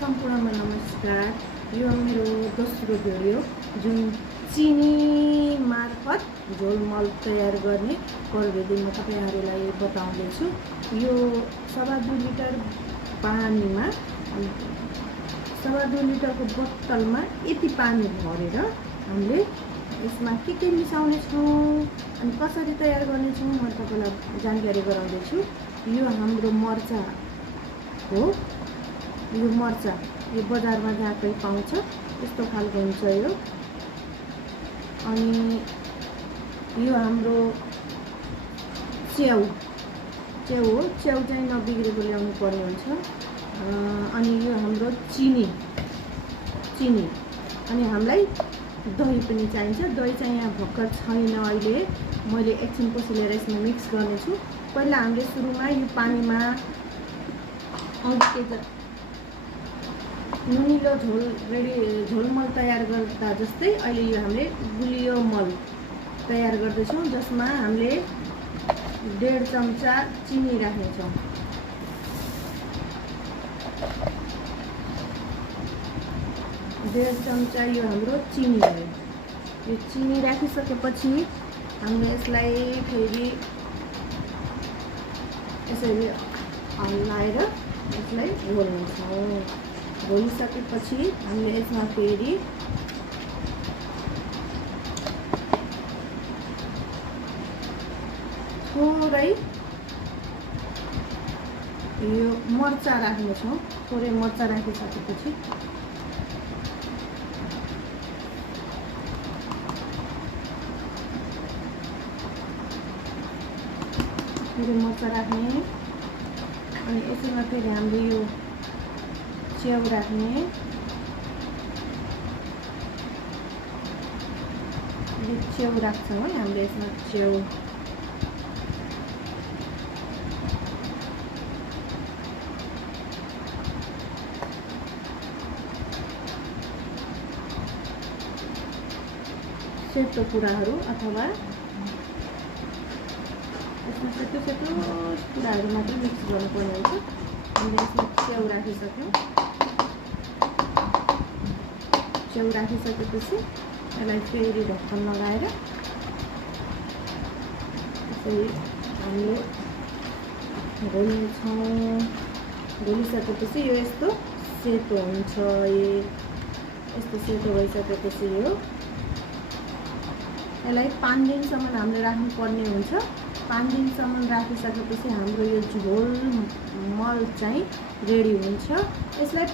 सम्पूर्णमा नमस्कार। यो मेरो दोस्रो भिडियो जुन चिनी मार्फत झोलमल तयार गर्ने प्रविधि म तपाईहरुलाई बताउँदैछु। यो 2.5 लिटर पानीमा 2.5 लिटरको बोतलमा यति पानी भरेर हामीले यसमा के मिसाउने छौं अनि कसरी तयार गर्ने छौं म तपाईलाई जानकारी गराउँदैछु। यो हाम्रो मर्चा हो। यो मर्चा यो बजारमा जहाँकै पाउँछ यस्तो खालको हुन्छ यो। अनि यो हाम्रो च्याउ हो। च्याउ चाहिँ नबिग्रेको ल्याउनु पर्ने हुन्छ। अनि यो हाम्रो चिनी अनि हामीलाई दही पनि चाहिन्छ। दही चाहिँ यहाँ भर्खर छैन अहिले। मैले एकछिन पछि लिएर यसमा मिक्स गर्ने छु। पहिला हामीले सुरुमा यो पानीमा नुनिलो झोलमल तयार गर्दा जस्तै अहिले यो हामीले गुलियो मल तयार गर्दैछौँ, जसमा हामीले 1.5 चम्चा चिनी राख्नेछौँ। डेढ़ चम्चा यो हाम्रो चिनी हो। यो चिनी राखिसकेपछि हामीले यसलाई फेरि यसरी हल्लाएर यसलाई घोल्नेछौँ। घोलिसकेपछि हामीले यसमा फेरि थोरै यो मर्चा राख्नेछौँ। थोरै मर्चा राखिसकेपछि फेरि मर्चा राख्ने अनि यसमा फेरि हामीले यो च्याउ राख्ने। यो च्याउ राख्छौँ है हामीले यसमा च्याउ। सेतो कुराहरू अथवा यसमा सेतो कुराहरू मात्र मिक्स गर्नुपर्ने हुन्छ। हामीले यसमा च्याउ राखिसक्यौँ। च्याउ राखिसकेपछि यसलाई फेरि ढक्कन लगाएर यसरी हामीले घोल्नेछौँ। घोलिसकेपछि यो यस्तो सेतो हुन्छ। यस्तो सेतो भइसकेपछि यसलाई 5 दिनसम्म हामीले राख्नुपर्ने हुन्छ। 5 दिनसम्म राखिसकेपछि हाम्रो यो झोल मल चाहिँ रेडी हुन्छ। यसलाई